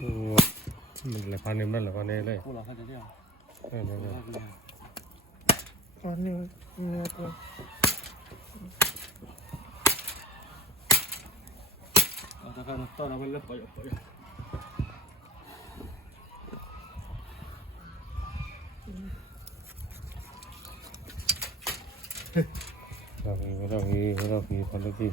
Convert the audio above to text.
มันเลยพันนี่มันเลยพันนี่เลย พวกเราเขาจะเรียก เนี่ย อ๋อเนื้อตัว เราจะกันต้อนเราไปเลือกไปไป เราพีพันธุ์ที่